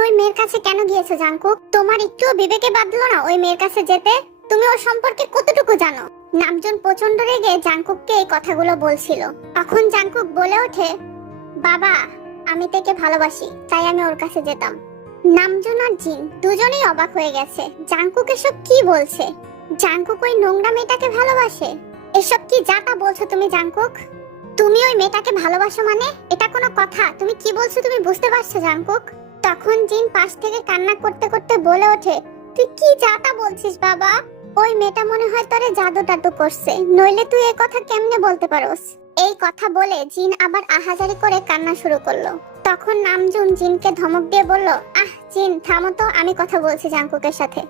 ওই মেয়ের কাছে কেন গিয়েছো জাংকুক? তোমার একটুও বিবেকে বাঁধলো না ওই মেয়ের কাছে যেতে? তুমি ওর সম্পর্কে কতটুকু জানো? নামজুন প্রচন্ড রেগে জাংকুককে এই কথাগুলো বলছিল। তখন জাংকুক বলে ওঠে, বাবা আমি তাকে ভালোবাসি, তাই আমি ওর কাছে যেতাম। নামজুন আর জিন দুজনেই অবাক হয়ে গেছে, জাংকুক এসব কি বলছে? জাংকুক ওই নোংরা মেয়েটাকে ভালোবাসে? এসব কি যাতা বলছো তুমি জাংকুক? তুমি ওই মেয়েটাকে ভালোবাসো মানে? এটা কোনো কথা? তুমি কি বলছো তুমি বুঝতে পারছো জাংকুক? তখন জিন পাশ থেকে কান্না করতে করতে বলে ওঠে, তুই কি যাতা বলছিস বাবা? ওই মেয়েটা মনে হয় তোরে জাদু টাদু করছে, নইলে তুই এই কথা কেমনে বলতে পারোস? এই কথা বলে জিন আবার আহাজারি করে কান্না শুরু করলো। তখন নামজুন জিনকে ধমক দিয়ে বলল, জিন থামো তো, আমি কথা বলছি জাংকুকের সাথে।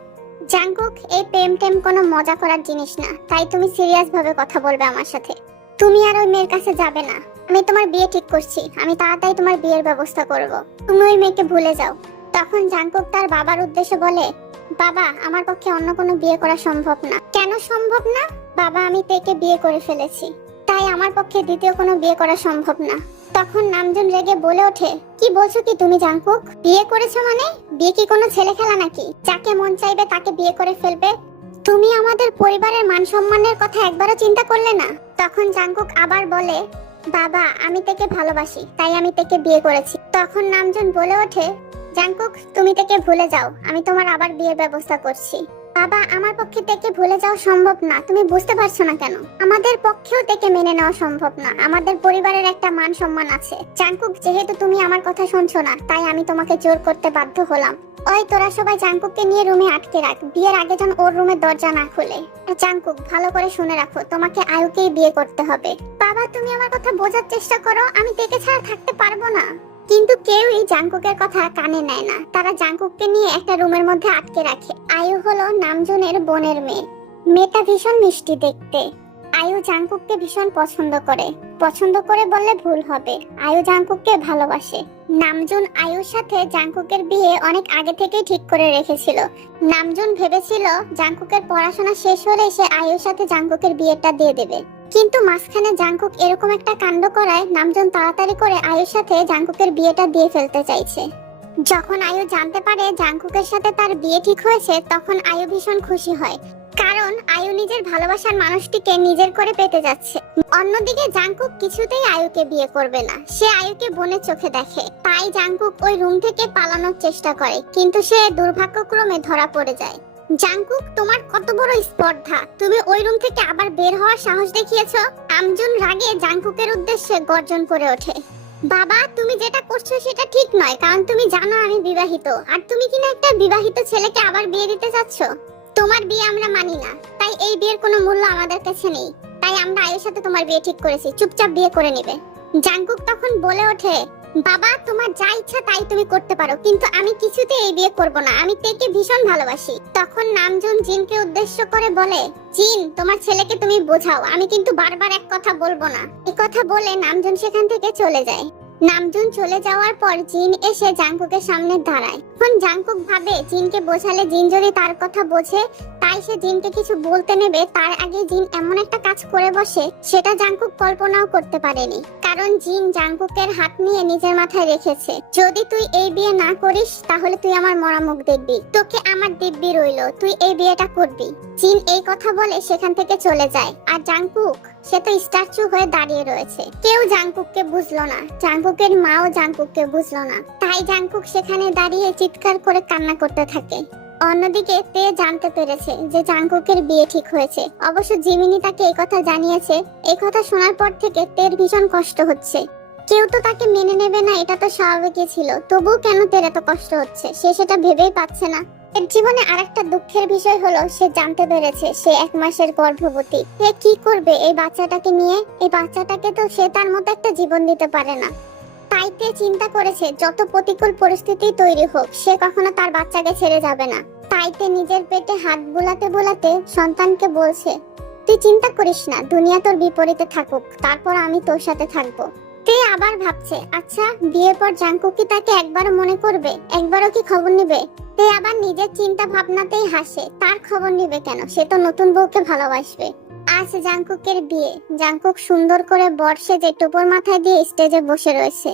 জাংকুক, এই প্রেম টেম কোনো মজা করার জিনিস না, তাই তুমি সিরিয়াস ভাবে কথা বলবে আমার সাথে। তুমি আর ওই মেয়ের কাছে যাবে না। আমি তোমার বিয়ে ঠিক করছি, আমি তাড়াতাড়ি তোমার বিয়ের ব্যবস্থা করব। তুমি ওই মেয়েকে ভুলে যাও। তখন জাংকুক তার বাবার উদ্দেশ্যে বলে, বাবা আমার পক্ষে অন্য কোনো বিয়ে করা সম্ভব না। কেন সম্ভব না? বাবা আমি তেকে বিয়ে করে ফেলেছি, তাই আমার পক্ষে দ্বিতীয় কোনো বিয়ে করা সম্ভব না। তখন নামজুন রেগে বলে ওঠে, কি বলছো কি তুমি জাংকুক? বিয়ে করেছো মানে? বিয়ে কি কোনো ছেলে খেলা নাকি? যাকে মন চাইবে তাকে বিয়ে করে ফেলবে? তুমি আমাদের পরিবারের মান সম্মানের কথা একবারও চিন্তা করলে না? তখন জাংকুক আবার বলে, বাবা আমি তাকে ভালোবাসি, তাই আমি তাকে বিয়ে করেছি। তখন নামজুন বলে ওঠে, জাংকুক তুমি তাকে ভুলে যাও, আমি তোমার আবার বিয়ের ব্যবস্থা করছি। বাবা আমার পক্ষে তাকে ভুলে যাওয়া সম্ভব না, তুমি বুঝতে পারছো না কেন? আমাদের পক্ষেও তাকে মেনে নেওয়া সম্ভব না, আমাদের পরিবারের একটা মান সম্মান আছে। জাংকুক যেহেতু তুমি আমার কথা শুনছো না, তাই আমি তোমাকে জোর করতে বাধ্য হলাম। ওই তোরা সবাই জাংকুককে নিয়ে রুমে আটকে রাখ, বিয়ের আগে যেন ওর রুমের দরজা না খুলে। জাংকুক ভালো করে শুনে রাখো, তোমাকে আয়ুকেই বিয়ে করতে হবে। বাবা তুমি আমার কথা বোঝার চেষ্টা করো, আমি তাকে ছাড়া থাকতে পারবো না। কিন্তু কেউই জাংকুকের কথা কানে নেয় না, তারা জাংকুককে নিয়ে একটা রুমের মধ্যে আটকে রাখে। আয়ু হলো নামজুনের বোনের মেয়ে। মেয়েটা ভীষণ মিষ্টি দেখতে। আয়ু জাংকুককে ভীষণ পছন্দ করে বললে ভুল হবে, আয়ু জাংকুককে ভালোবাসে। নামজুন আয়ুর সাথে জাংকুকের বিয়ে অনেক আগে থেকেই ঠিক করে রেখেছিল। নামজুন ভেবেছিল জাংকুকের পড়াশোনা শেষ হলে সে আয়ুর সাথে জাংকুকের বিয়েটা দিয়ে দেবে, কিন্তু মাঝখানে জাংকুক এরকম একটা কাণ্ড করায় নামজুন তাড়াতাড়ি করে আয়ুর সাথে জাংকুকের বিয়েটা দিয়ে ফেলতে চাইছে। যখন আয়ু জানতে পারে জাংকুকের সাথে তার বিয়ে ঠিক হয়েছে, তখন আয়ু ভীষণ খুশি হয়, কারণ আয়ু নিজের ভালোবাসার মানুষটিকে নিজের করে পেতে যাচ্ছে। অন্যদিকে জাংকুক কিছুতেই আয়ুকে বিয়ে করবে না, সে আয়ুকে বোনের চোখে দেখে। তাই জাংকুক ওই রুম থেকে পালানোর চেষ্টা করে, কিন্তু সে দুর্ভাগ্যক্রমে ধরা পড়ে যায়। জাংকুক তোমার কত বড় স্পর্ধা, তুমি ওই রুম থেকে আবার বের হওয়ার সাহস দেখিয়েছো? নামজুন রাগে জাংকুকের উদ্দেশ্যে গর্জন করে ওঠে, বাবা তুমি যেটা করছো সেটা ঠিক নয়, কারণ তুমি জানো আমি বিবাহিত, আর তুমি কিনা একটা বিবাহিত ছেলেকে আবার বিয়ে দিতে চাচ্ছ। তোমার বিয়ে আমরা মানি না, তাই এই বিয়ের কোনো মূল্য আমাদের কাছে নেই। তাই আমরা আয়ের সাথে তোমার বিয়ে ঠিক করেছি, চুপচাপ বিয়ে করে নেবে। জাংকুক তখন বলে ওঠে, বাবা তোমার যা ইচ্ছা তাই তুমি করতে পারো, কিন্তু আমি কিছুতে এই বিয়ে করব না, আমি তেকে ভীষণ ভালোবাসি। তখন নামজুন জিনকে উদ্দেশ্য করে বলে, জিন তোমার ছেলেকে তুমি বোঝাও, আমি কিন্তু বারবার এক কথা বলবো না। এই কথা বলে নামজুন সেখান থেকে চলে যায়। নামজুন চলে যাওয়ার পর জিন এসে জাংকুকের সামনে দাঁড়ায়। এখন জাংকুক ভাবে জিনকে বোঝালে জিন যদি তার কথা বোঝে, তাই সে জিনকে কিছু বলতে নেবে তার আগে জিন এমন একটা কাজ করে বসে, সেটা জাংকুক কল্পনাও করতে পারেনি। কারণ জিন জাংকুকের হাত নিয়ে নিজের মাথায় রেখেছে, যদি তুই এই বিয়ে না করিস তাহলে তুই আমার মরা মুখ দেখবি, তোকে আমার দিব্যি রইলো, তুই এই বিয়েটা করবি। জিন এই কথা বলে সেখান থেকে চলে যায়। আর জাংকুক সে তো স্ট্যাচু হয়ে দাঁড়িয়ে রয়েছে। কেউ জাংকুককে বুঝলো না, জাংকুকের মাও জাংকুককে বুঝলো না, তাই জাংকুক সেখানে দাঁড়িয়ে চিৎকার করে কান্না করতে থাকে। অন্যদিকে তে জানতে পেরেছে যে জাংকুকের বিয়ে ঠিক হয়েছে। অবশ্য জিমিনি তাকে এই কথা জানিয়েছে। এই কথা শোনার পর থেকে তের ভীষণ কষ্ট হচ্ছে। কেউ তো তাকে মেনে নেবে না, এটা তো স্বাভাবিকই ছিল, তবুও কেন তের এত কষ্ট হচ্ছে সে সেটা ভেবেই পাচ্ছে না। এর জীবনে আরেকটা দুঃখের বিষয় হলো সে জানতে পেরেছে সে 1 মাসের গর্ভবতী। সে কি করবে এই বাচ্চাটাকে নিয়ে? এই বাচ্চাটাকে তো সে তার মতো একটা জীবন দিতে পারে না। তাই তে চিন্তা করেছে যত প্রতিকূল পরিস্থিতি তৈরি হোক সে কখনো তার বাচ্চাকে ছেড়ে যাবে না। তাই তে নিজের পেটে হাত বুলাতে বুলাতে সন্তানকে বলছে, তুই চিন্তা করিস না, দুনিয়া তোর বিপরীতে থাকুক, তারপর আমি তোর সাথে থাকবো। তে আবার ভাবছে, আচ্ছা বিয়ের পর জাংকুক কি তাকে একবারও মনে করবে, একবারও কি খবর নিবে? তে আবার নিজের চিন্তা ভাবনাতেই হাসে, তার খবর নিবে কেন, সে তো নতুন বউকে ভালোবাসবে। আজ জাংকুকের বিয়ে। জাংকুক সুন্দর করে বর্ষে যে টুপোর মাথায় দিয়ে স্টেজে বসে রয়েছে।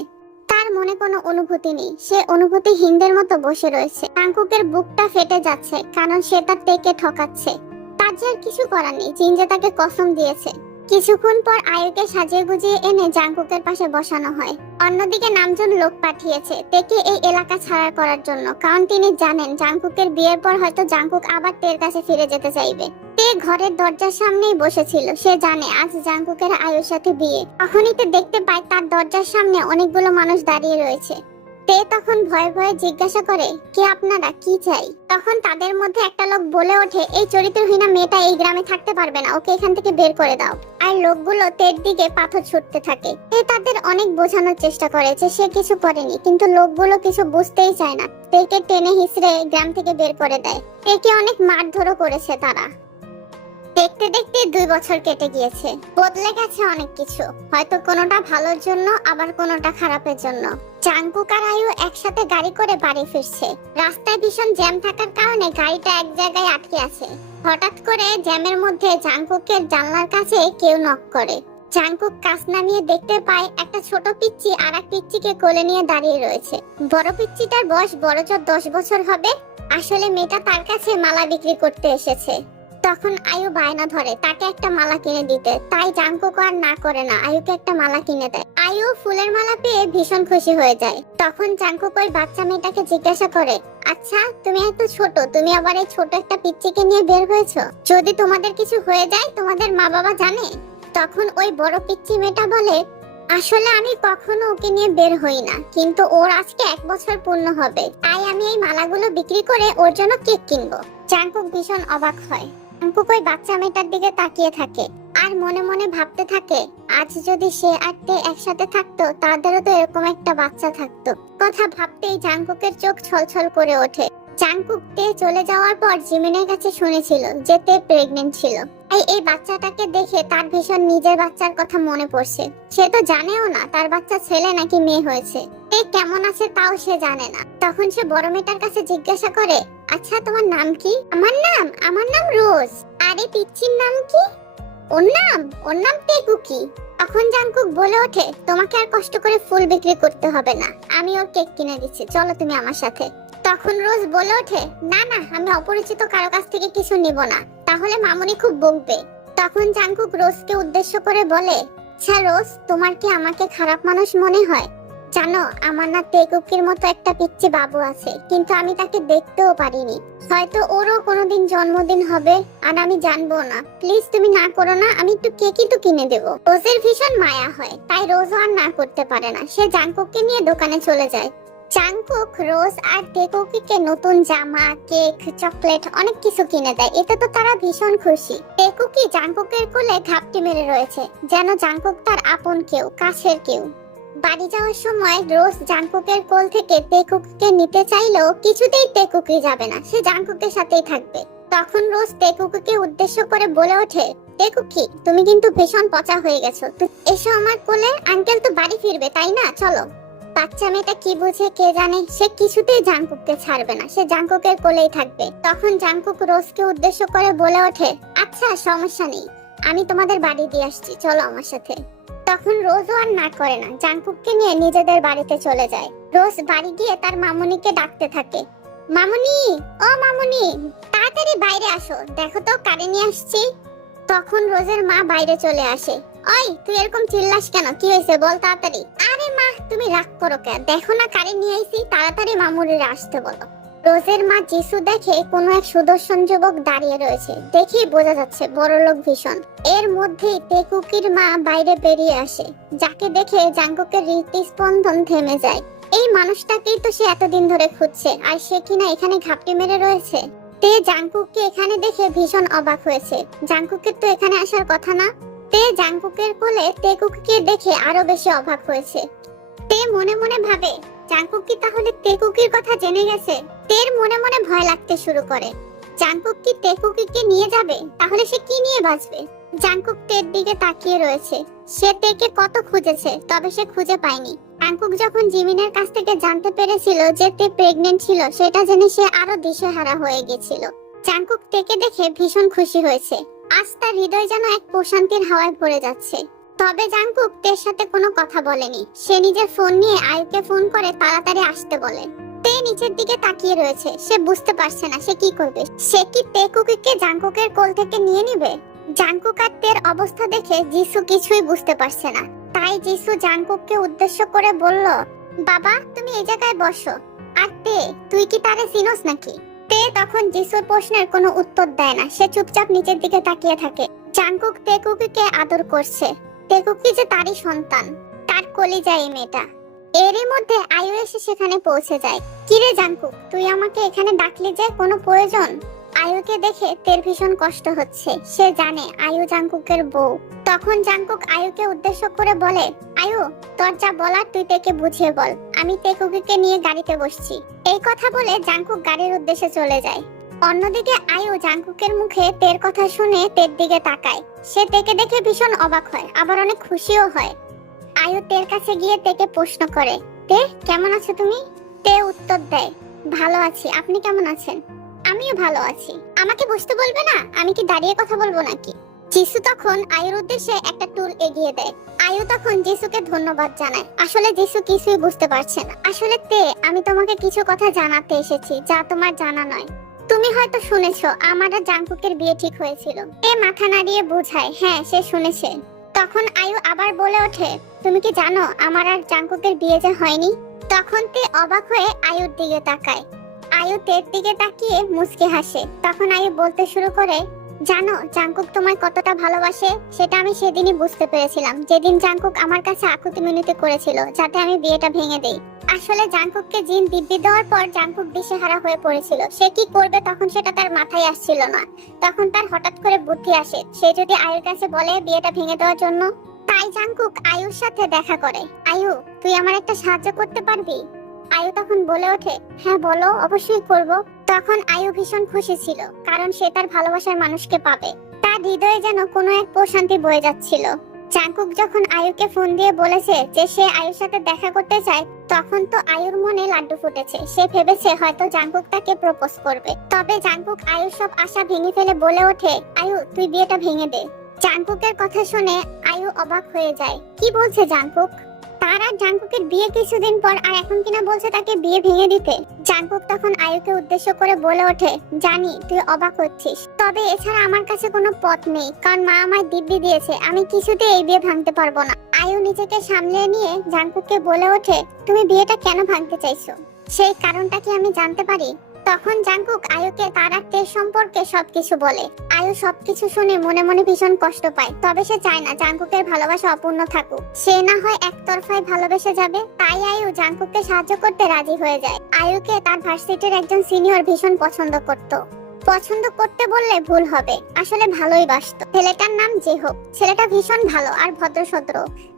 তার তার মনে কোনো অনুভূতি নেই, সে অনুভূতিহীনদের মতো বসে রয়েছে। জাংকুকের বুকটা ফেটে যাচ্ছে কারণ সে তার তেকে ঠকাচ্ছে। তার যে আর কিছু করার নেই, জিন যে তাকে কসম দিয়েছে। কিছুক্ষণ পর আয়ুকে সাজিয়ে গুজিয়ে এনে জাংকুকের পাশে বসানো হয়। অন্যদিকে নামজন লোক পাঠিয়েছে তেকে এই এলাকা ছাড়া করার জন্য, কারণ তিনি জানেন জাংকুকের বিয়ের পর হয়তো জাংকুক আবার তের কাছে ফিরে যেতে চাইবে। তে ঘরের দরজার সামনেই বসেছিল, সে জানে আজ জাংকুকের আয়ুর সাথে বিয়ে। তখনই তে দেখতে পায় তার দরজার সামনে অনেকগুলো মানুষ দাঁড়িয়ে রয়েছে। তে তখন ভয়ে ভয়ে জিজ্ঞাসা করে, কে আপনারা, কি চাই? তখন তাদের মধ্যে একটা লোক বলে ওঠে, এই চরিত্রহীনা মেয়েটা এই গ্রামে থাকতে পারবে না, ওকে এখান থেকে বের করে দাও। আর লোকগুলো তের দিকে পাথর ছুটতে থাকে। তে তাদের অনেক বোঝানোর চেষ্টা করে যে সে কিছু করেনি, কিন্তু লোকগুলো কিছু বুঝতেই চায় না। তেকে টেনে হিসড়ে গ্রাম থেকে বের করে দেয়। তেকে অনেক মারধরও করেছে তারা। দেখতে দেখতে 2 বছর কেটে গিয়েছে। বদলে গেছে অনেক কিছু, হয়তো কোনোটা ভালোর জন্য, আবার কোনোটা খারাপের জন্য। জাংকুক আর আয়ু একসাথে গাড়ি করে বাড়ি ফিরছে। রাস্তায় ভীষণ জ্যাম থাকার কারণে গাড়িটা এক জায়গায় আটকে আছে। হঠাৎ করে জ্যামের মধ্যে জাংকুকের জানলার কাছে কেউ নক করে। জাংকুক কাছ নামিয়ে দেখতে পায় একটা ছোট পিচ্চি আর এক পিচ্চিকে কোলে নিয়ে দাঁড়িয়ে রয়েছে। বড় পিচ্চিটার বয়স বড়জোর 10 বছর হবে। আসলে মেয়েটা তার কাছে মালা বিক্রি করতে এসেছে। তখন আয়ু বায়না ধরে তাকে একটা মালা কিনে দিতে, তাই জাংকুক আর না করে না, আয়ুকে একটা মালা কিনে দেয়। আয়ু ফুলের মালা পেয়ে ভীষণ খুশি হয়ে যায়। তখন জাংকুক ওই বাচ্চা মেয়েটাকে জিজ্ঞাসা করে, আচ্ছা তুমি এত ছোট, তুমি আবার এই ছোট একটা পিচ্চিকে নিয়ে বের হয়েছো? যদি তোমাদের কিছু হয়ে যায় তোমাদের মা বাবা জানে? তখন ওই বড় পিচ্চি মেয়েটা বলে, আসলে আমি কখনো ওকে নিয়ে বের হই না, কিন্তু ওর আজকে 1 বছর পূর্ণ হবে, তাই আমি এই মালাগুলো বিক্রি করে ওর জন্য কেক কিনবো। জাংকুক ভীষণ অবাক হয়। জাংকুক ওই বাচ্চা মেয়েটার দিকে তাকিয়ে থাকে আর মনে মনে ভাবতে থাকে, আজ যদি সে আর তে একসাথে থাকতো তাদেরও তো এরকম একটা বাচ্চা থাকতো। কথা ভাবতেই জাংকুকের চোখ ছলছল করে ওঠে। জাংকুক তে চলে যাওয়ার পর জিমিনের কাছে শুনেছিল যে তে প্রেগনেন্ট ছিল। এই বাচ্চাটাকে দেখে তার ভীষণ নিজের বাচ্চার কথা মনে পড়ছে। সে তো জানেও না তার বাচ্চা ছেলে নাকি মেয়ে হয়েছে। তে কেমন আছে তাও সে জানে না। তখন সে বড় মেয়েটার কাছে জিজ্ঞাসা করে, আচ্ছা তোমার নাম কি? আমার নাম রোজ। আরে পিচ্চির নাম কি? ওর নাম টেকুকি। তখন জাংকুক বলে ওঠে, তোমাকে আর কষ্ট করে ফুল বিক্রি করতে হবে না, আমি ওর কেক কিনে দিচ্ছি, চলো তুমি আমার সাথে। তখন রোজ বলে ওঠে, না না, আমি অপরিচিত কারো কাছ থেকে কিছু নিব না, তাহলে মামুনি খুব বকবে। তখন জাংকুক রোজকে উদ্দেশ্য করে বলে, আচ্ছা রোজ, তোমার কি আমাকে খারাপ মানুষ মনে হয়? জানো, আমার না টেকুকির মতো একটা পিচ্চি বাবু আছে, কিন্তু আমি তাকে দেখতেও পারিনি। হয়তো ওরও কোনোদিন জন্মদিন হবে আর আমি জানবো না। প্লিজ তুমি না করো না, আমি একটু কেকই তো কিনে দেবো। রোজের ভীষণ মায়া হয়, তাই রোজও আর না করতে পারে না। সে জাংকুককে নিয়ে দোকানে চলে যায়। জাংকুক রোজ আর টেকুকিকে নতুন জামা, কেক, চকলেট অনেক কিছু কিনে দেয়। এতে তো তারা ভীষণ খুশি। টেকুকি জাংকুকের কোলে ঘাপটি মেরে রয়েছে, যেন জাংকুক তার আপন কেউ, কাছের কেউ। বাড়ি যাওয়ার সময় রোজ জাংকুকের কোল থেকে টেকুকিকে নিতে চাইলেও কিছুতেই টেকুকি যাবে না, সে জাংকুকের সাথেই থাকবে। তখন রোজ টেকুকিকে উদ্দেশ্য করে বলে ওঠে, টেকুকি তুমি কিন্তু ভীষণ পচা হয়ে গেছো, এসো আমার কোলে, আঙ্কেল তো বাড়ি ফিরবে তাই না, চলো। বাচ্চা মেয়েটা কি বুঝে কে জানে, সে কিছুতেই জাংকুককে ছাড়বে না, সে জাংকুকের কোলেই থাকবে। তখন জাংকুক রোজকে উদ্দেশ্য করে বলে ওঠে, আচ্ছা সমস্যা নেই, আমি তোমাদের বাড়ি দিয়ে আসছি, চলো আমার সাথে। তখন রোজও আর না করে না, জাংকুককে নিয়ে নিজেদের বাড়িতে চলে যায়। রোজ বাড়ি গিয়ে তার মামুনিকে ডাকতে থাকে, মামুনি, ও মামুনি, তাড়াতাড়ি বাইরে আসো, দেখো তো কারে নিয়ে আসছি। তখন রোজের মা বাইরে চলে আসে। ওই তুই এরকম চিল্লাস কেন, কি হয়েছে বল তাড়াতাড়ি। আরে মা তুমি রাগ করো কেন, দেখো না কারে নিয়ে আইছি, তাড়াতাড়ি মামুনিরে আসতে বলো। রোজের মা যিশু দেখে কোনো এক সুদর্শন যুবক দাঁড়িয়ে রয়েছে, দেখেই বোঝা যাচ্ছে বড়লোক ভীষণ। এর মধ্যেই টেকুকির মা বাইরে বেরিয়ে আসে, যাকে দেখে জাংকুকের হৃদস্পন্দন থেমে যায়। এই মানুষটাকেই তো সে এতদিন ধরে খুঁজছে, আর সে কিনা এখানে ঘাপটি মেরে রয়েছে। তে জাংকুককে এখানে দেখে ভীষণ অবাক হয়েছে, জাংকুকের তো এখানে আসার কথা না। তে জাংকুকের কোলে টেকুকিকে দেখে আরো বেশি অবাক হয়েছে। তে মনে মনে ভাবে, জাংকুক কি তাহলে টেকুকির কথা জেনে গেছে? তের মনে মনে ভয় লাগতে শুরু করে। জাংকুক কি টেকুকিকে নিয়ে যাবে? তাহলে সে কি নিয়ে বাঁচবে? জাংকুক তের দিকে তাকিয়ে রয়েছে। সে তেকে কত খুঁজেছে, তবে সে খুঁজে পায়নি। জাংকুক যখন জিমিনের কাছ থেকে জানতে পেরেছিল যে তে প্রেগনেন্ট ছিল, সেটা জেনে সে আরো দিশেহারা হয়ে গেছিল। জাংকুক তেকে দেখে ভীষণ খুশি হয়েছে। আজ তার হৃদয় যেন এক প্রশান্তির হাওয়ায় ভরে যাচ্ছে। তবে জাংকুক তের সাথে কোনো কথা বলেনি। সে নিজের ফোন নিয়ে আয়ুকে ফোন করে তাড়াতাড়ি আসতে বলে। তে নিচের দিকে তাকিয়ে রয়েছে, সে বুঝতে পারছে না সে কি করবে। সে কি তে কুকিকে জাংকুকের কোল থেকে নিয়ে নিবে? জাংকুক আর তের অবস্থা দেখে যিসু কিছুই বুঝতে পারছে না। তাই যিসু জাংকুককে উদ্দেশ্য করে বলল, বাবা তুমি এই জায়গায় বসো। আর তে, তুই কি তারে চিনোস নাকি? তে তখন যিশুর প্রশ্নের কোনো উত্তর দেয় না, সে চুপচাপ নিচের দিকে তাকিয়ে থাকে। জাংকুক তে কুকিকে আদর করছে। তে কুকি যে তারই সন্তান, তার কলিজায় এই মেয়েটা। এরই মধ্যে আয়ু এসে সেখানে পৌঁছে যায়। কিরে জাংকুক, তুই আমাকে এখানে ডাকলি যে, কোনো প্রয়োজন? আয়ুকে দেখে তের ভীষণ কষ্ট হচ্ছে। সে জানে আয়ু জাংকুকের বউ। তখন জাংকুক আয়ুকে উদ্দেশ্য করে বলে, আয়ু তোর যা বলার তুই তেকে বুঝিয়ে বল, আমি তে কুকিকে নিয়ে গাড়িতে বসছি। এই কথা বলে জাংকুক গাড়ির উদ্দেশ্যে চলে যায়। অন্যদিকে আয়ু জাংকুকের মুখে তের কথা শুনে তের দিকে তাকায়। সে তেকে দেখে ভীষণ অবাক হয়, আবার অনেক খুশিও হয়। আয়ু তের কাছে গিয়ে তেকে প্রশ্ন করে, তে কেমন আছো তুমি? তে উত্তর দেয়, ভালো আছি, আপনি কেমন আছেন? আমিও ভালো আছি। আমাকে বসতে বলবে না? আমি কি দাঁড়িয়ে কথা বলবো নাকি? যিশু তখন আয়ুর উদ্দেশ্যে একটা টুল এগিয়ে দেয়। আয়ু তখন যিশুকে ধন্যবাদ জানায়। আসলে যিশু কিছুই বুঝতে পারছে না। আসলে তে, আমি তোমাকে কিছু কথা জানাতে এসেছি যা তোমার জানা নয়। তুমি হয়তো শুনেছো আমার আর জাংকুকের বিয়ে ঠিক হয়েছিল। তে মাথা নাড়িয়ে বোঝায়, হ্যাঁ সে শুনেছে। তখন আয়ু আবার বলে ওঠে, তুমি কি জানো আমার আর জাংকুকের বিয়ে যে হয়নি? তখন তে অবাক হয়ে আয়ুর দিকে তাকায়। আয়ু তের দিকে তাকিয়ে মুচকি হাসে। তখন আয়ু বলতে শুরু করে, জানো জাংকুক তোমায় কতটা ভালোবাসে সেটা আমি সেদিনই বুঝতে পেরেছিলাম, যেদিন জাংকুক আমার কাছে আকুতি মিনতি করেছিল যাতে আমি বিয়েটা ভেঙে দেই। আসলে জাংকুককে জিন দিব্যি দেওয়ার পর জাংকুক দিশেহারা হয়ে পড়েছিল। সে কি করবে তখন সেটা তার মাথায় আসছিল না। তখন তার হঠাৎ করে বুদ্ধি আসে, সে যদি আয়ুর কাছে বলে বিয়েটা ভেঙে দেওয়ার জন্য। তাই জাংকুক আয়ুর সাথে দেখা করে। আয়ু, তুই আমার একটা সাহায্য করতে পারবি? আয়ু তখন বলে ওঠে, হ্যাঁ বলো, অবশ্যই করব। তখন আয়ু ভীষণ খুশি ছিল, কারণ সে তার ভালোবাসার মানুষকে পাবে। তার হৃদয়ে যেন কোনো এক প্রশান্তি বয়ে যাচ্ছিল। জাংকুক যখন আয়ুকে ফোন দিয়ে বলেছে যে সে আয়ুর সাথে দেখা করতে চায়, তখন তো আয়ুর মনে লাড্ডু ফুটেছে। সে ভেবেছে হয়তো জাংকুক তাকে প্রপোজ করবে। তবে জাংকুক আয়ুর সব আশা ভেঙে ফেলে বলে ওঠে, আয়ু তুই বিয়েটা ভেঙে দে। জাংকুকের কথা শুনে আয়ু অবাক হয়ে যায়। কি বলছে জাংকুক? তার আর জাংকুকের বিয়ে কিছুদিন পর, আর এখন কিনা বলছে তাকে বিয়ে ভেঙে দিতে। জাংকুক তখন আয়ুকে উদ্দেশ্য করে বলে ওঠে, জানি তুই অবাক হচ্ছিস, তবে এছাড়া আমার কাছে কোনো পথ নেই, কারণ মা আমায় দিব্যি দিয়েছে আমি কিছুতেই এই বিয়ে ভাঙতে পারবো না। আয়ু নিজেকে সামলে নিয়ে জাংকুককে বলে ওঠে, তুমি বিয়েটা কেন ভাঙতে চাইছো? সেই কারণটা কি আমি জানতে পারি? তখন জাংকুক আয়ুকে তার আর তের সম্পর্কে সবকিছু বলে। আয়ু সবকিছু শুনে মনে মনে ভীষণ কষ্ট পায়। তবে সে চায় না জাংকুকের ভালোবাসা অপূর্ণ থাকুক। সে না হয় একতরফায় ভালোবেসে যাবে। তাই আয়ু জাংকুককে সাহায্য করতে রাজি হয়ে যায়। আয়ুকে তার ভার্সিটির একজন সিনিয়র ভীষণ পছন্দ করত। পছন্দ করতে বললে ভুল হবে, আসলে ভালোই বাসতো। ছেলেটার নাম জেহোক। ছেলেটা ভীষণ ভালো আর ভদ্রসদ্র।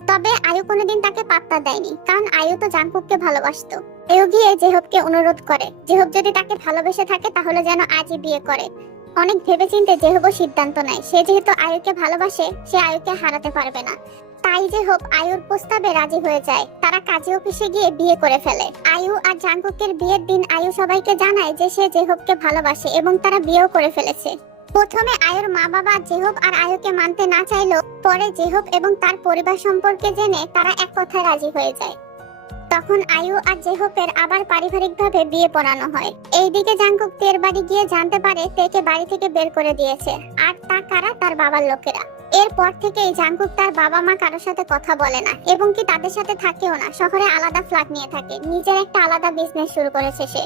তবে আয়ু কোনোদিন তাকে পাত্তা দেয়নি, কারণ আয়ু তো জাংকুককে ভালোবাসতো। আয়ু গিয়ে জেহোককে অনুরোধ করে, জেহোক যদি তাকে ভালোবেসে থাকে তাহলে যেন আজই বিয়ে করে। অনেক ভেবেচিন্তে জেহোকও সিদ্ধান্ত নেয়, সে যেহেতু আয়ুকে ভালোবাসে সে আয়ুকে হারাতে পারবে না। তাই জেহোক আয়ুর প্রস্তাবে রাজি হয়ে যায়। তারা কাজী অফিসে গিয়ে বিয়ে করে ফেলে। আয়ু আর জাংকুকের বিয়ের দিন আয়ু সবাইকে জানায় যে সে জেহোককে ভালোবাসে এবং তারা বিয়েও করে ফেলেছে। প্রথমে আয়ুর মা বাবা জেহোক আর আয়ুকে মানতে না চাইলেও পরে জেহোক এবং তার পরিবার সম্পর্কে জেনে তারা এক কথায় রাজি হয়ে যায়। তখন আয়ু আর জেহোকের আবার পারিবারিকভাবে বিয়ে পড়ানো হয়। এইদিকে জাংকুক তের বাড়ি গিয়ে জানতে পারে তেকে বাড়ি থেকে বের করে দিয়েছে, আর তা কারা? তার বাবার লোকেরা। এরপর থেকেই জাংকুক তার বাবা মা কারোর সাথে কথা বলে না, এবং কি তাদের সাথে থাকেও না। শহরে আলাদা ফ্ল্যাট নিয়ে থাকে, নিজের একটা আলাদা বিজনেস শুরু করেছে সে।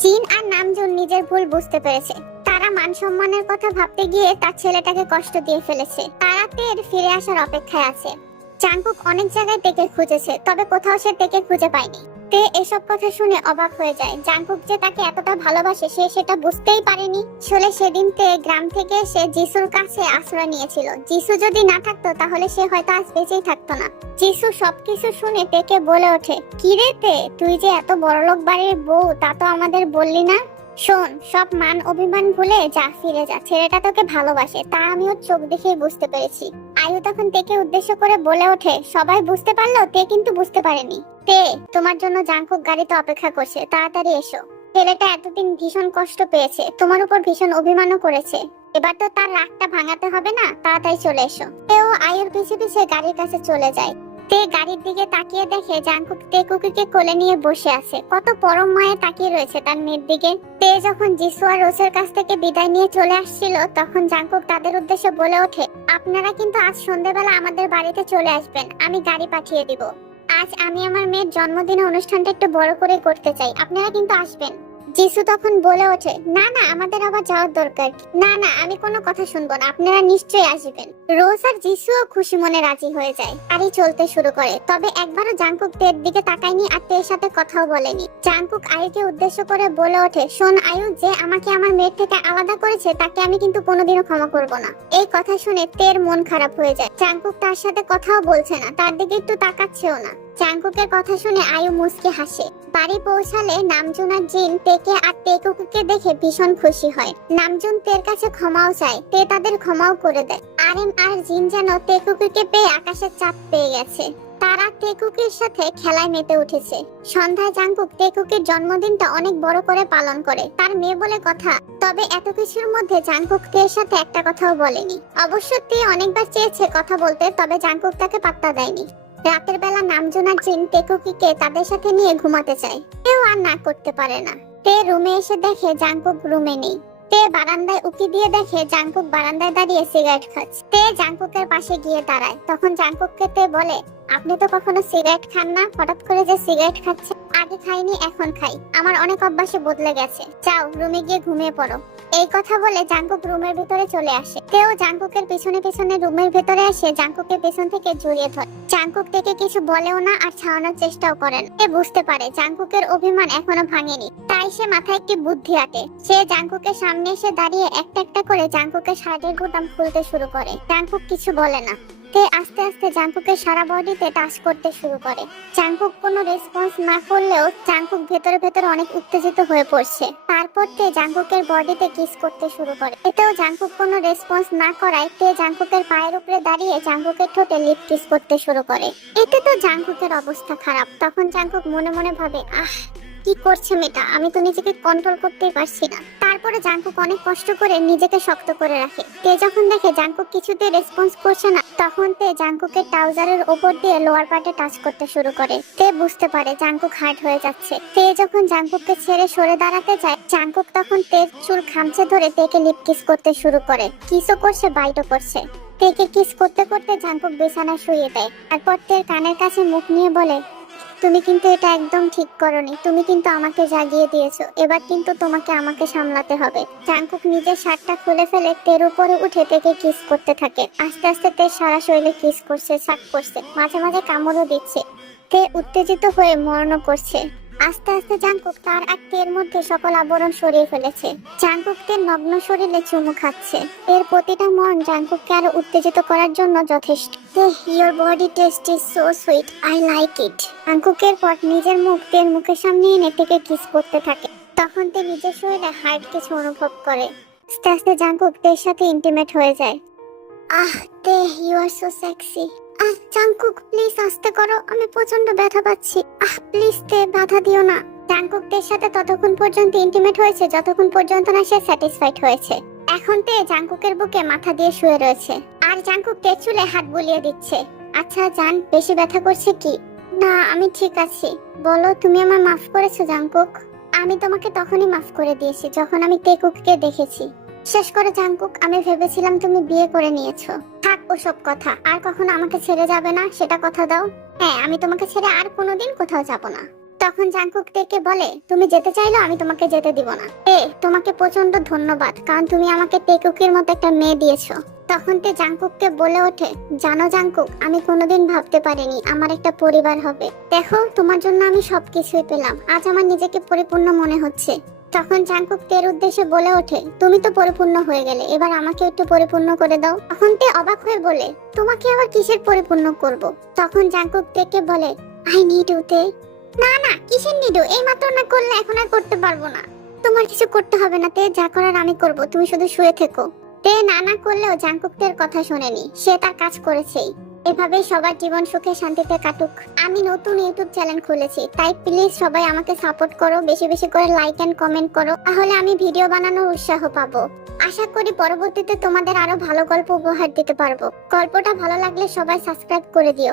জিন আর নামজুন নিজের ভুল বুঝতে পেরেছে। তারা মান সম্মানের কথা ভাবতে গিয়ে তার ছেলেটাকে কষ্ট দিয়ে ফেলেছে। তারা তের ফিরে আসার অপেক্ষায় আছে। জাংকুক অনেক জায়গায় তেকে খুঁজেছে, তবে কোথাও সে তেকে খুঁজে পায়নি। তে এসব কথা শুনে অবাক হয়ে যায়। জাংকুক যে তাকে এতটা ভালোবাসে সে সেটা বুঝতেই পারেনি। আসলে সেদিন তে গ্রাম থেকে এসে যিশুর কাছে আশ্রয় নিয়েছিল। যিশু যদি না থাকতো তাহলে সে হয়তো আজ বেঁচেই থাকতো না। যিশু সবকিছু শুনে তেকে বলে ওঠে, কি রে তে, তুই যে এত বড়লোক বাড়ির বউ তা তো আমাদের বললি না। শোন, সব মান অভিমান ভুলে যা, ফিরে যা। ছেলেটা তোকে ভালোবাসে, তা আমি ওর চোখ দেখেই বুঝতে পেরেছি। আয়ু তখন তেকে উদ্দেশ্য করে বলে ওঠে, সবাই বুঝতে পারলো, তে কিন্তু বুঝতে পারেনি। তে, তোমার জন্য জাংকুক গাড়িতে অপেক্ষা করছে, তাড়াতাড়ি এসো। ছেলেটা এতদিন ভীষণ কষ্ট পেয়েছে, তোমার উপর ভীষণ অভিমানও করেছে। এবার তো তার রাগটা ভাঙাতে হবে না, তাড়াতাড়ি চলে এসো। তেও আয়ুর পিছে পিছে গাড়ির কাছে চলে যায়। তে গাড়ির দিকে তাকিয়ে দেখে জাংকুক তেকুকিকে কোলে নিয়ে বসে আছে, কত পরম মায়ে তাকিয়ে রয়েছে তার মেয়ের দিকে। তে যখন জিসু আর রোসের কাছ থেকে বিদায় নিয়ে চলে আসছিল, তখন জাংকুক তাদের উদ্দেশ্যে বলে ওঠে, আপনারা কিন্তু আজ সন্ধ্যাবেলা আমাদের বাড়িতে চলে আসবেন, আমি গাড়ি পাঠিয়ে দিব। আজ আমি আমার মেয়ের জন্মদিনের অনুষ্ঠানটা একটু বড় করে করতে চাই, আপনারা কিন্তু আসবেন। জিসু তখন বলে ওঠে, না না, আমাদের আবার যাওয়ার দরকার কি? না না, আমি কোনো কথা শুনবো না, আপনারা নিশ্চয়ই আসবেন। রোজ আর জিসুও খুশি মনে রাজি হয়ে যায়, গাড়ি চলতে শুরু করে। তবে একবারও জাংকুক তের দিকে তাকায়নি আর তের সাথে কথাও বলেনি। জাংকুক আয়ুকে উদ্দেশ্য করে বলে ওঠে, শোন আয়ু, যে আমাকে আমার মেয়ের থেকে আলাদা করেছে তাকে আমি কিন্তু কোনোদিনও ক্ষমা করব না। এই কথা শুনে তের মন খারাপ হয়ে যায়। জাংকুক তার সাথে কথাও বলছে না, তার দিকে একটু তাকাচ্ছেও না। জাংকুকের কথা শুনে আয়ু মুচকি হাসে। বাড়ি পৌঁছালে নামজুন আর জিন তেকে আর তেকুকে দেখে ভীষণ খুশি হয়। নামজুন তের কাছে ক্ষমাও চায়, তে তাদের ক্ষমাও করে দেয়। আরএম আর জিন যেন তেকুকে পেয়ে আকাশের চাঁদ পেয়ে গেছে। তারা তেকুকের সাথে খেলায় মেতে উঠেছে। সন্ধ্যায় জাংকুক তেকুকের জন্মদিনটা অনেক বড় করে পালন করে, তার মেয়ে বলে কথা। তবে এত কিছুর মধ্যে জাংকুক তের সাথে একটা কথাও বলেনি। অবশ্য তে অনেকবার চেয়েছে কথা বলতে, তবে জাংকুক তাকে পাত্তা দেয়নি। রাতের বেলা নামজুন আর জিন তেকুকিকে তাদের সাথে নিয়ে ঘুমাতে চায়, কেউ আর না করতে পারে না। তে রুমে এসে দেখে জাংকুক রুমে নেই। তে বারান্দায় উকি দিয়ে দেখে জাংকুক বারান্দায় দাঁড়িয়ে সিগারেট খাচ্ছে। তে জাংকুকের পাশে গিয়ে দাঁড়ায়, তখন জাংকুককে তে বলে, আপনি তো কখনো সিগারেট খান না, হঠাৎ করে যে সিগারেট খাচ্ছে? আগে খাইনি, এখন খাই, আমার অনেক অভ্যাসে বদলে গেছে, যাও রুমে গিয়ে ঘুমিয়ে পড়ো। এই কথা বলে জাংকুক রুমের ভিতরে চলে আসে। তেও জাংকুকের পিছনে পিছনে রুমের ভিতরে এসে জাংকুকের পেছন থেকে জড়িয়ে ধরে। জাংকুক থেকে কিছু বলেও না আর ছাড়ানোর চেষ্টাও করেন। সে বুঝতে পারে জাংকুকের অভিমান এখনো ভাঙেনি, তাই সে মাথায় একটি বুদ্ধি আঁটে। সে জাংকুকের সামনে এসে দাঁড়িয়ে একটা একটা করে জাংকুকের শার্টের বোতাম খুলতে শুরু করে। জাংকুক কিছু বলে না। তে আস্তে আস্তে জাংকুকের সারা বডিতে টাচ করতে শুরু করে। জাংকুক কোনো রেসপন্স না করলেও জাংকুক ভেতরে ভেতরে অনেক উত্তেজিত হয়ে পড়ছে। তারপর তে জাংকুকের বডিতে কিস করতে শুরু করে। এতেও জাংকুক কোনো রেসপন্স না করায় তে জাংকুকের পায়ের উপরে দাঁড়িয়ে জাংকুকের ঠোঁটে লিপ কিস করতে শুরু করে। এতে তো জাংকুকের অবস্থা খারাপ। তখন জাংকুক মনে মনে ভাবে, কি করছে মেয়েটা, আমি তো নিজেকে কন্ট্রোল করতেই পারছি না। তারপরে জাংকুক অনেক কষ্ট করে নিজেকে শক্ত করে রাখে। তে যখন দেখে জাংকুক কিছুতে রেসপন্স করছে না, তখন তে জাংকুকের ট্রাউজারের উপর দিয়ে লোয়ার পার্টে টাচ করতে শুরু করে। তে বুঝতে পারে জাংকুক হার্ট হয়ে যাচ্ছে। তে যখন জাংকুককে ছেড়ে সরে দাঁড়াতে যায়, জাংকুক তখন তের চুল খামচে ধরে তেকে লিপ কিস করতে শুরু করে। কিসও করছে, বাইটও করছে। তেকে কিস করতে করতে জাংকুক বিছানায় শুইয়ে দেয়। তারপর তের কানের কাছে মুখ নিয়ে বলে, তুমি কিন্তু এটা একদম ঠিক করনি, তুমি কিন্তু আমাকে জাগিয়ে দিয়েছো, এবার কিন্তু তোমাকে আমাকে সামলাতে হবে। জাংকুক নিজের শার্টটা খুলে ফেলে তের উপরে উঠে তেকে কিস করতে থাকে। আস্তে আস্তে তের সারা শরীরে কিস করছে, শাক করছে, মাঝে মাঝে কামড়ও দিচ্ছে। তে উত্তেজিত হয়ে মরণ করছে। আস্তে আস্তে জাংকুক তার আর তের মধ্যে সকল আবরণ সরিয়ে ফেলেছে। জাংকুক তের নগ্ন শরীরে চুমু খাচ্ছে। এর প্রতিটা মন জাংকুককে আরো উত্তেজিত করার জন্য যথেষ্ট। Your body taste is so sweet, I like it. জাংকুকের পর নিজের মুখ তের মুখের সামনে এনে তেকে কিস করতে থাকে। তখন তে নিজের শরীরে হার্ট কিছু অনুভব করে। আস্তে আস্তে জাংকুক তের সাথে ইন্টিমেট হয়ে যায়। তে you are so sexy. Jungkook please আস্তে করো, আমি প্রচন্ড ব্যথা পাচ্ছি। প্লিজ তে বাধা দিও না। জাংকুক তের সাথে ততক্ষণ পর্যন্ত ইন্টিমেট হয়েছে যতক্ষণ পর্যন্ত না সে স্যাটিসফাইড হয়েছে। এখন তে জাংকুকের বুকে মাথা দিয়ে শুয়ে রয়েছে আর জাংকুক তের চুলে হাত বুলিয়ে দিচ্ছে। আচ্ছা জান, বেশি ব্যথা করছে কি? না, আমি ঠিক আছি। বলো, তুমি আমায় মাফ করেছো জাংকুক? আমি তোমাকে তখনই মাফ করে দিয়েছি যখন আমি তেকুককে দেখেছি। শেষ করে জাংকুক, আমি ভেবেছিলাম তুমি বিয়ে করে নিয়েছো। থাক ওসব কথা, আর কখনো আমাকে ছেড়ে যাবে না, সেটা কথা দাও। হ্যাঁ, আমি তোমাকে ছেড়ে আর কোনোদিন কোথাও যাব না। তখন জাংকুক তেকে বলে, তুমি যেতে চাইলেও আমি তোমাকে যেতে দিব না। তোমাকে প্রচন্ড ধন্যবাদ, কারণ তুমি আমাকে তেকুকের মতো একটা মেয়ে দিয়েছো। তখন তে জাংকুককে বলে ওঠে, জানো জাংকুক, আমি কোনোদিন ভাবতে পারিনি আমার একটা পরিবার হবে। দেখো, তোমার জন্য আমি সবকিছুই পেলাম, আজ আমার নিজেকে পরিপূর্ণ মনে হচ্ছে। তখন জাংকুক তের উদ্দেশ্যে বলে ওঠে, তুমি তো পরিপূর্ণ হয়ে গেলে, এবার আমাকে একটু পরিপূর্ণ করে দাও। তখন তে অবাক হয়ে বলে, তোমাকে আবার কিসের পরিপূর্ণ করব? তখন জাংকুক তেকে বলে, আই নিড ইউ তে। না না, কিসের নিড ইউ? এই মাত্র না করলে এখন আর করতে পারবো না। তোমার কিছু করতে হবে না তে, যা করার আমি করব, তুমি শুধু শুয়ে থেকো। তে না না করলেও জাংকুক তের কথা শোনেনি, সে তার কাজ করেছেই। এভাবেই সবার জীবন সুখে শান্তিতে কাটুক। আমি নতুন ইউটিউব চ্যানেল খুলেছি, তাই প্লিজ সবাই আমাকে সাপোর্ট করো, বেশি বেশি করে লাইক এন্ড কমেন্ট করো, তাহলে আমি ভিডিও বানানোর উৎসাহ পাবো। আশা করি পরবর্তীতে তোমাদের আরো ভালো গল্প উপহার দিতে পারবো। গল্পটা ভালো লাগলে সবাই সাবস্ক্রাইব করে দিও।